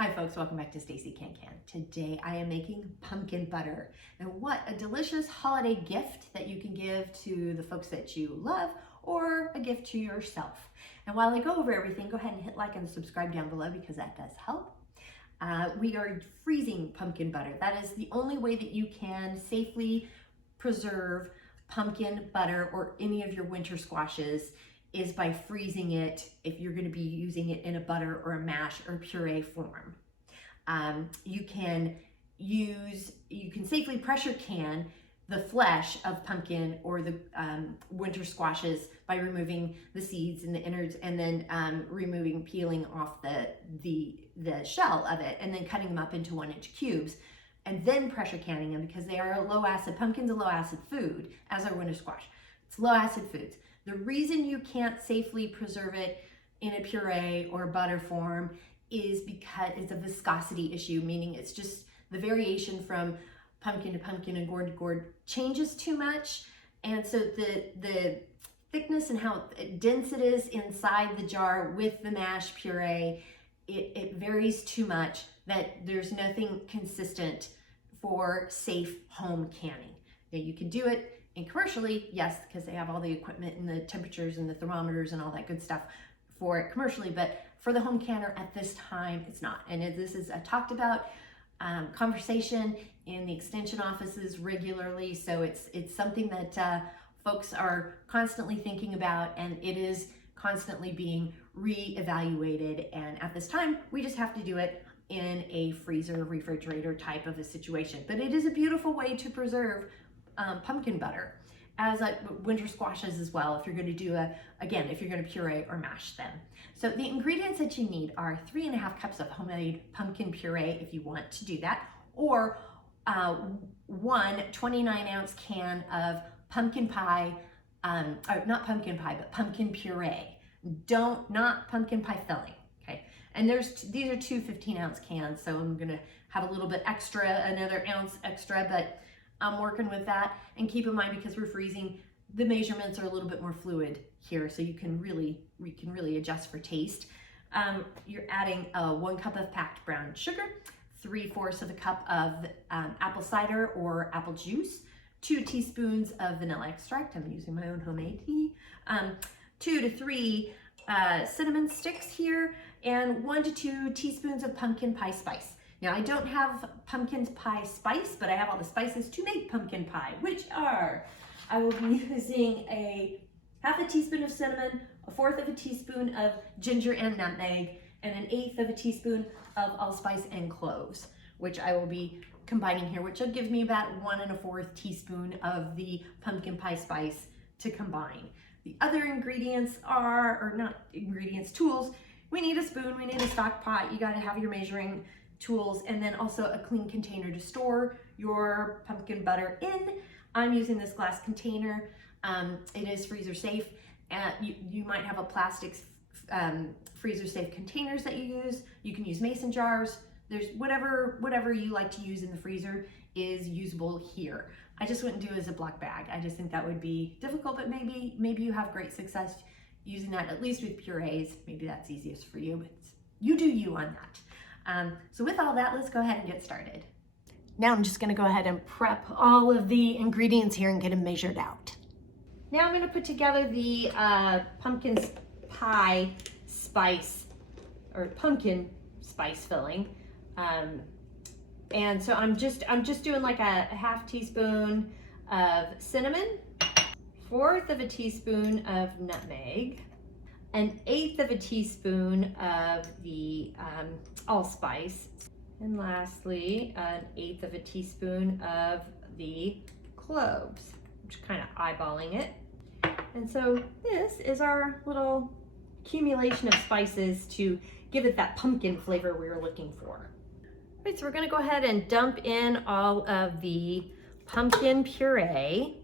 Hi folks, welcome back to Stacey Can. Today I am making pumpkin butter. And what a delicious holiday gift that you can give to the folks that you love or a gift to yourself. And while I go over everything, go ahead and hit like and subscribe down below because that does help. We are freezing pumpkin butter. That is the only way that you can safely preserve pumpkin butter or any of your winter squashes is by freezing it if you're going to be using it in a butter or a mash or puree form. You can safely pressure can the flesh of pumpkin or the winter squashes by removing the seeds and the innards and then peeling off the shell of it and then cutting them up into 1-inch cubes and then pressure canning them because they are a low acid, pumpkin's a low acid food as our winter squash. It's low acid foods. The reason you can't safely preserve it in a puree or butter form is because it's a viscosity issue, meaning it's just the variation from pumpkin to pumpkin and gourd to gourd changes too much. And so the thickness and how dense it is inside the jar with the mash puree, it varies too much that there's nothing consistent for safe home canning. Now you can do it and commercially, yes, because they have all the equipment and the temperatures and the thermometers and all that good stuff for it commercially, but for the home canner at this time, it's not. And this is a talked about conversation in the extension offices regularly, so it's something that folks are constantly thinking about, and it is constantly being re-evaluated. And at this time, we just have to do it in a freezer, refrigerator type of a situation. But it is a beautiful way to preserve pumpkin butter as winter squashes as well if you're going to do if you're going to puree or mash them. So the ingredients that you need are 3.5 cups of homemade pumpkin puree if you want to do that, or one 29-ounce can of pumpkin pie, not pumpkin pie, but pumpkin puree. Not pumpkin pie filling, okay? And these are two 15-ounce cans, so I'm gonna have a little bit extra, another ounce extra, but I'm working with that. And keep in mind, because we're freezing, the measurements are a little bit more fluid here, so we can really adjust for taste. You're adding 1 cup of packed brown sugar, 3/4 of a cup of apple cider or apple juice, 2 teaspoons of vanilla extract. I'm using my own homemade tea. 2 to 3 cinnamon sticks here, and 1 to 2 teaspoons of pumpkin pie spice. Now, I don't have pumpkin pie spice, but I have all the spices to make pumpkin pie, which are, I will be using a 1/2 teaspoon of cinnamon, 1/4 of a teaspoon of ginger and nutmeg, and 1/8 of a teaspoon of allspice and cloves, which I will be combining here, which will give me about 1 1/4 teaspoon of the pumpkin pie spice to combine. The other ingredients tools. We need a spoon, we need a stock pot, you gotta have your measuring tools, and then also a clean container to store your pumpkin butter in. I'm using this glass container. It is freezer safe. You might have a plastic freezer safe containers that you use. You can use mason jars. There's whatever you like to use in the freezer is usable here. I just wouldn't do it as a Ziploc bag. I just think that would be difficult, but maybe you have great success using that, at least with purees. Maybe that's easiest for you, but you do you on that. So with all that, let's go ahead and get started. Now I'm just gonna go ahead and prep all of the ingredients here and get them measured out. Now I'm gonna put together the pumpkin pie spice, or pumpkin spice filling. And so I'm just doing like a 1/2 teaspoon of cinnamon, 1/4 of a teaspoon of nutmeg, 1/8 of a teaspoon of the allspice, and lastly 1/8 of a teaspoon of the cloves. I'm just kind of eyeballing it. And so this is our little accumulation of spices to give it that pumpkin flavor we were looking for. All right, so we're gonna go ahead and dump in all of the pumpkin puree.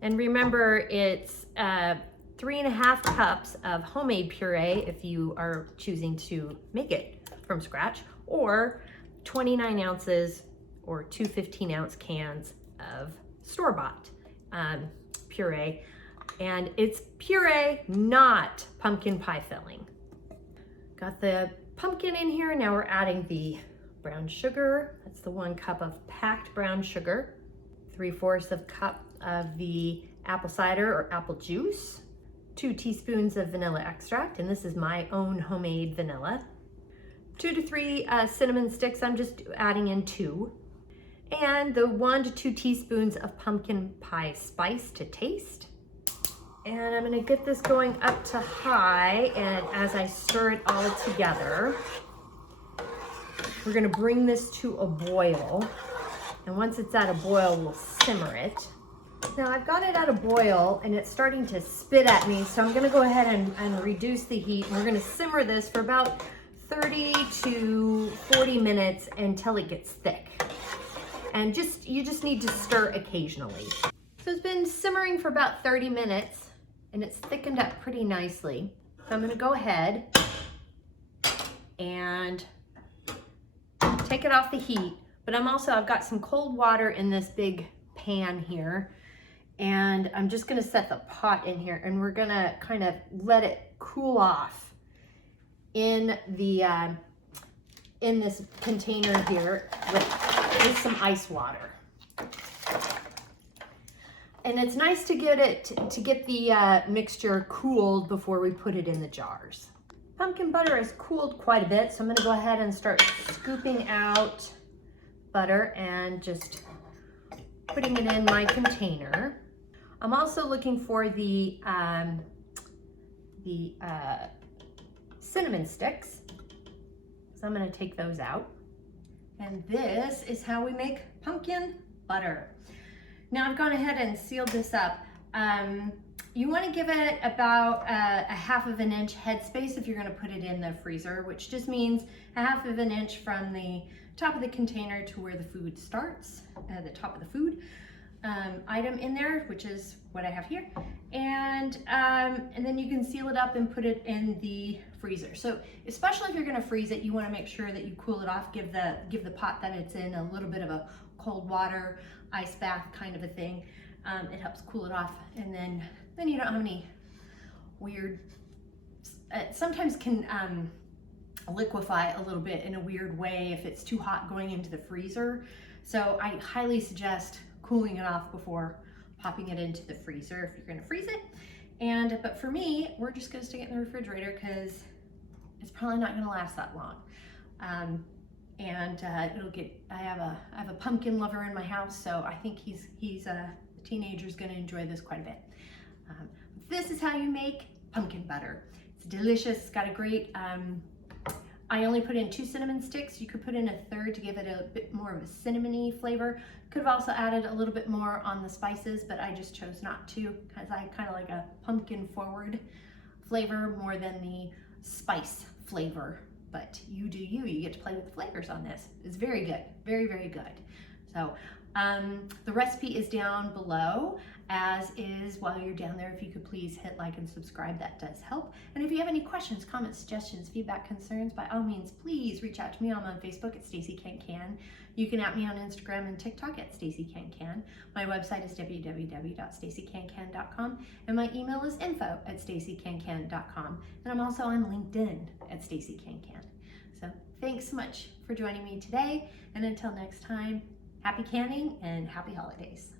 And remember, it's 3.5 cups of homemade puree if you are choosing to make it from scratch, or 29 ounces or 2 15-ounce cans of store-bought puree. And it's puree, not pumpkin pie filling. Got the pumpkin in here. Now we're adding the brown sugar. That's the 1 cup of packed brown sugar. 3/4 of cup of the apple cider or apple juice. 2 teaspoons of vanilla extract, and this is my own homemade vanilla. 2 to 3 cinnamon sticks, I'm just adding in 2. And the 1 to 2 teaspoons of pumpkin pie spice to taste. And I'm gonna get this going up to high, and as I stir it all together, we're gonna bring this to a boil. And once it's at a boil, we'll simmer it. Now I've got it at a boil and it's starting to spit at me, so I'm gonna go ahead and reduce the heat. We're gonna simmer this for about 30 to 40 minutes until it gets thick. And you just need to stir occasionally. So it's been simmering for about 30 minutes and it's thickened up pretty nicely. So I'm gonna go ahead and take it off the heat, but I've got some cold water in this big pan here, and I'm just gonna set the pot in here, and we're gonna kind of let it cool off in the in this container here with some ice water. And it's nice to get the mixture cooled before we put it in the jars. Pumpkin butter has cooled quite a bit, so I'm gonna go ahead and start scooping out butter and just putting it in my container. I'm also looking for the cinnamon sticks, so I'm gonna take those out. And this is how we make pumpkin butter. Now I've gone ahead and sealed this up. You want to give it about a 1/2 inch headspace if you're going to put it in the freezer, which just means 1/2 inch from the top of the container to where the food starts, the top of the food item in there, which is what I have here. And then you can seal it up and put it in the freezer. So especially if you're going to freeze it, you want to make sure that you cool it off, give the pot that it's in a little bit of a cold water ice bath kind of a thing. It helps cool it off, and then you don't have any weird, sometimes can liquefy a little bit in a weird way if it's too hot going into the freezer. So I highly suggest cooling it off before popping it into the freezer if you're going to freeze it. But for me, we're just going to stick it in the refrigerator because it's probably not going to last that long. It'll get, I have a pumpkin lover in my house, so I think the teenager's going to enjoy this quite a bit. This is how you make pumpkin butter. It's delicious. It's got a great, I only put in 2 cinnamon sticks. You could put in a 3rd to give it a bit more of a cinnamony flavor. Could have also added a little bit more on the spices, but I just chose not to because I kind of like a pumpkin forward flavor more than the spice flavor. But you do you get to play with the flavors on this. It's very good, very, very good. So the recipe is down below, as is. While you're down there, if you could please hit like and subscribe, that does help. And if you have any questions, comments, suggestions, feedback, concerns, by all means, please reach out to me. I'm on Facebook at Stacey Can. You can at me on Instagram and TikTok at Stacey Can. My website is www.staceycancan.com, and my email is info@staceycancan.com. And I'm also on LinkedIn at Stacey Can. So thanks so much for joining me today, and until next time, happy canning and happy holidays.